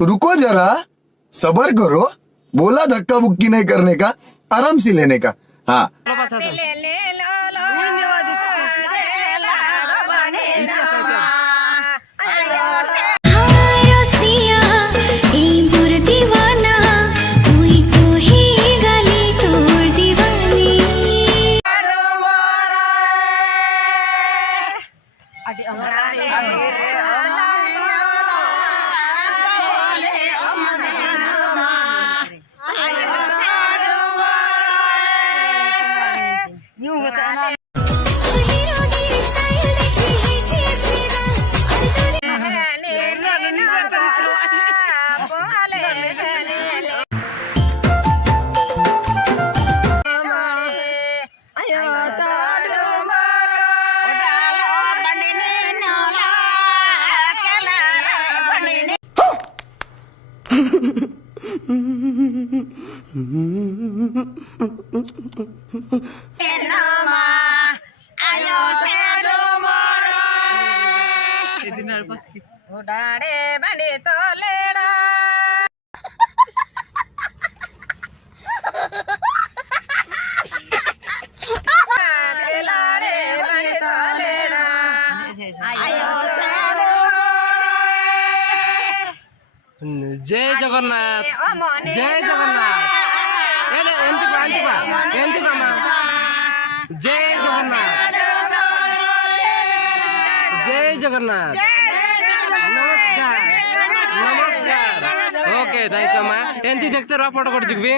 रुको जरा, सबर करो। बोला धक्का बुक्की नहीं करने का, आराम से लेने का। हाँ उडाडे बंडे तो लेडा लाडे बंडे तो लेडा आयो जय जगन्नाथ जय जगन्नाथ जय जगन्नाथ जय जगन्नाथ नमस्कार नमस्कार ओके थैंक यू मा एंती देखते रहो फोटो कर दिखबी